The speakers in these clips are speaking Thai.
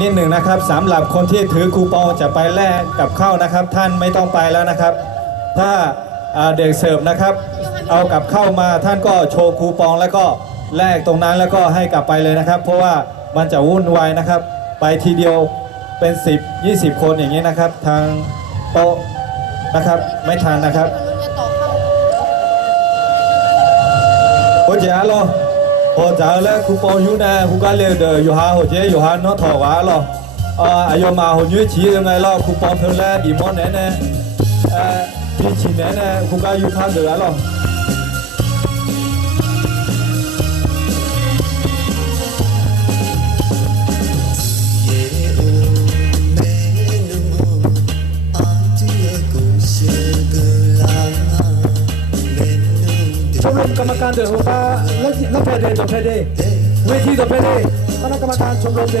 นิดหนึ่งนะครับสำหรับคนที่ถือคูปองจะไปแลกกับข้าวนะครับท่านไม่ต้องไปแล้วนะครับถ้าเด็กเสิร์ฟนะครับเอากับข้าวมาท่านก็โชว์คูปองแล้วก็แลกตรงนั้นแล้วก็ให้กลับไปเลยนะครับเพราะว่ามันจะวุ่นวายนะครับไปทีเดียวเป็น10-20 คนอย่างนี้นะครับทางโต๊ะนะครับไม่ทันนะครับโอ้เจ้าล่ะพอจ่ายแล้วคูปองอยู่นะคูการเลี้ยงเดืออยู่หาหัวเจ๊อยู่หาน้องถอว่าหรออายุมาหัวยื้อชี้ยังไงล่ะคูปองเธอแล้วดีมอนแน่แน่พี่ชี้แน่แน่คูการอยู่ข้างเดือหรอชมรมกรรมการเดือดหัวปลาแล้วเพเดตัวเพเดเวทีตัวเพเดคณะกรรมการชมรมเด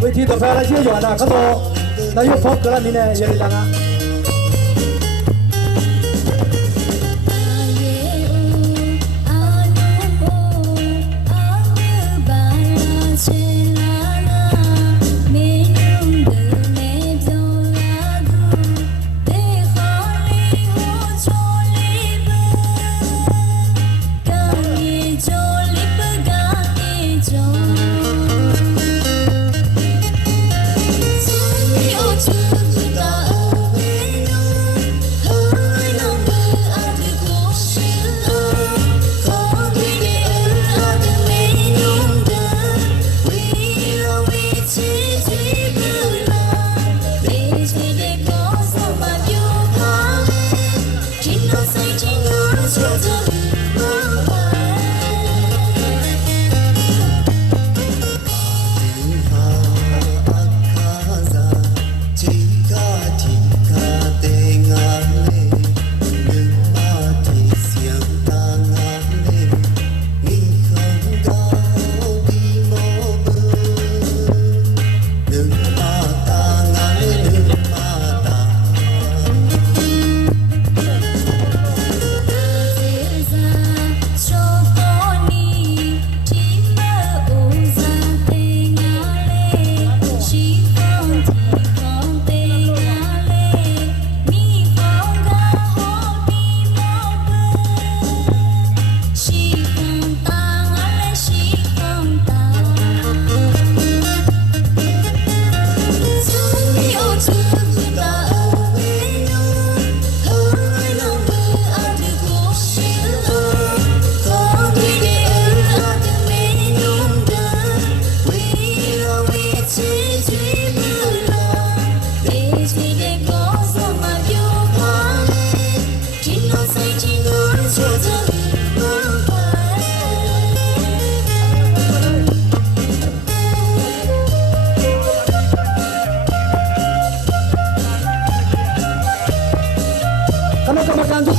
เวทีตัวเพอะไรชื่ออยู่นะเขาบอกนายกพบกระนี้เนี่ยยังไงล่ะ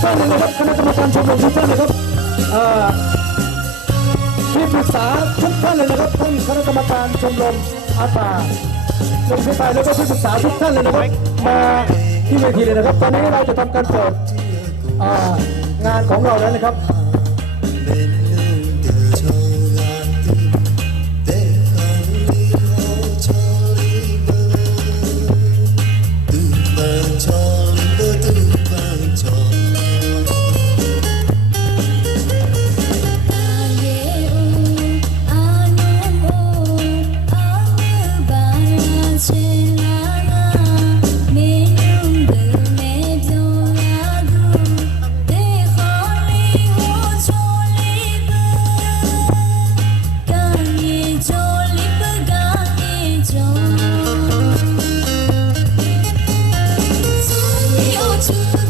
ท่านเลยนะครับคณะกรรมการชมรมทุกท่านนะครับที่ปรึกษาทุกท่านเลยนะครับท่านคณะกรรมการชมรมอาสาชมรมไทยแล้วก็ที่ปรึกษาทุกท่านเลยนะครับมาที่เวทีเลยนะครับตอนนี้เราจะทำการเปิดงานของเราแล้วนะครับ Dream